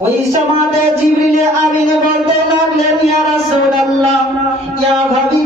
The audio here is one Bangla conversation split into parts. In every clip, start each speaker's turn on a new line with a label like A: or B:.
A: ওই সমাতে জিবরিলে আমিন বলতে লাগলেন ইয়া রাসূলুল্লাহ। ইয়া ভাবি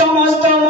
A: Então, Somos tão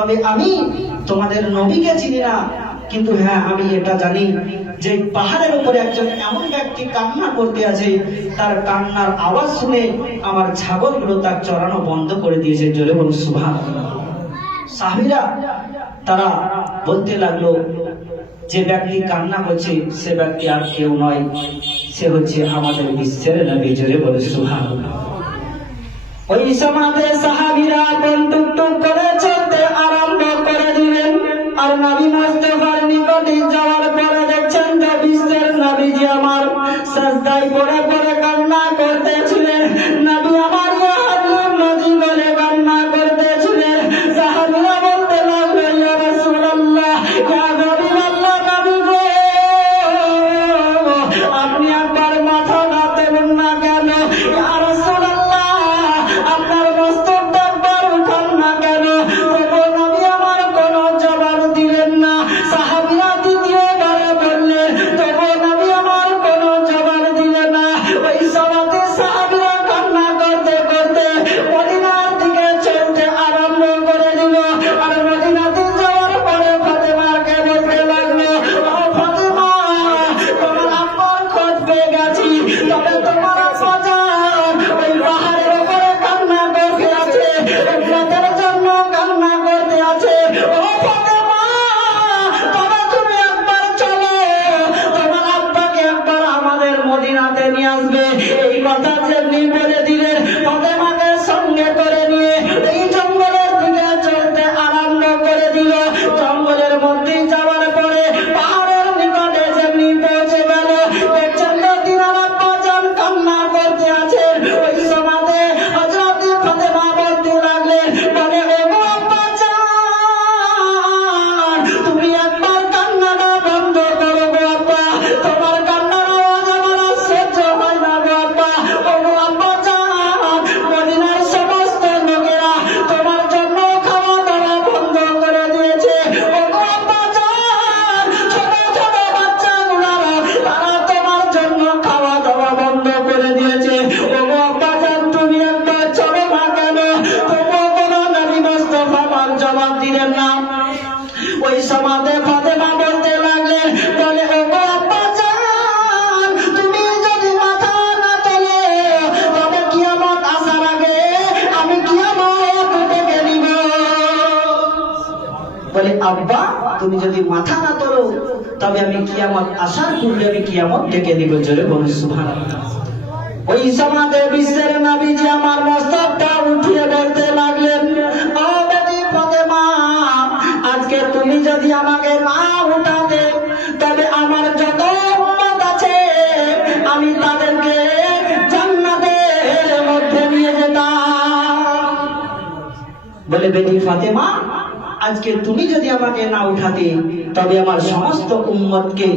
A: তবে আমি তোমাদের নবীকে চিনি না। কিন্তু হ্যাঁ আমি এটা জানি যে পাহাড়ের উপরে একজন এমন ব্যক্তি কান্না করতে আছে, তার কান্নার আওয়াজ শুনে আমার ছাগলগুলো তার চড়ানো বন্ধ করে দিয়েছে। জলে বলুন সুভা সাহিরা তারা বলতে লাগল, যে ব্যক্তি কান্না করছে, সে ব্যক্তি আর কেউ নয়, সে হচ্ছে আমাদের বিশ্বের নবী। জলে বলে সুভা ওই সমাজে সাহাবিরা করেছে জঙ্গলের মধ্যে যাওয়া সমাধে ফাতেমা বলতে লাগলেন বলে ও আব্বা তুমি যদি মাথা না তোলো, তবে আমি নিব। তোলো, তবে আমি কিয়ামত আসার পূর্বে আমি কিয়ামত ডেকে দিব জোরে বলুন, সুবহানাল্লাহ। ওই সমাজে বিশ্বের নবীজি আমার মস্তকটা উঠিয়ে বলতে লাগলেন ফাতেমা আজকে তুমি যদি আমাকে না উঠাতে তবে আমার যত উম্মত আছে, আমি তাদেরকে মধ্যে নিয়ে যেতাম। বলে বেটি ফাতেমা, আজকে তুমি যদি আমাকে না উঠাতে, তবে আমার সমস্ত উম্মতকে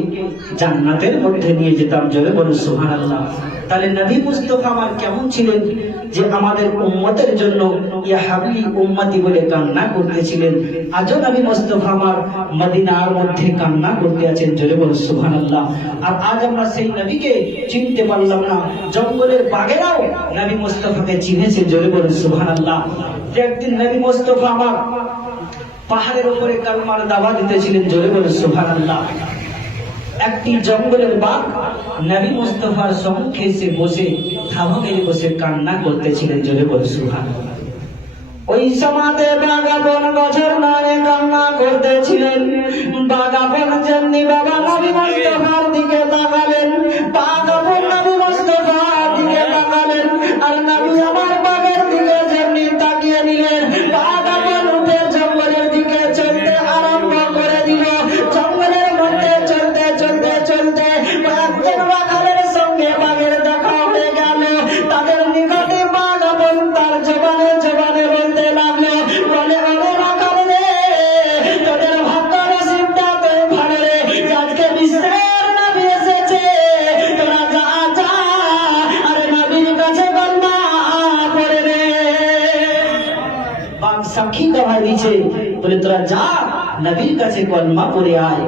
A: জান্নাতের মধ্যে নিয়ে যেতাম। জোরে বলুন সুবহানাল্লাহ। তাহলে নবী মুস্তফা আমার কেমন ছিলেন? যে আমাদের উম্মতের জন্য ইয়া উম্মতি বলে কান্না করতেছিলেন। আজও নবী মুস্তফা আমার মদিনার মধ্যে কান্না করতে আছেন, জোরে বলুন, সুবহানাল্লাহ। আর আজ আমরা সেই নবীকে চিনতে পারলাম না, জঙ্গলের বাঘেরাও নবী মুস্তফাকে চিনেছে, জোরে বলুন, সুবহানাল্লাহ। যে একদিন নবী মুস্তফা আমার পাহাড়ের উপরে কালমার দাবা দিতেছিলেন, জোরে বলে সুভান আল্লাহ একটি জঙ্গলের বাঘ নবী মুস্তফার সম্মুখে সে বসে থামা বসে কান্না করতেছিলেন জোরে বলে সুহান ওই সমাতে বাগাবন বছর নয় কান্না করতেছিলেন। বাগাবন যেমনি বাবা নবী মুস্তফার দিকে তাকালেন বাগাবন বাঘ সাক্ষী দোহাই দিচ্ছে বলে তোরা যা নবীর কাছে কলমা পড়ে আয়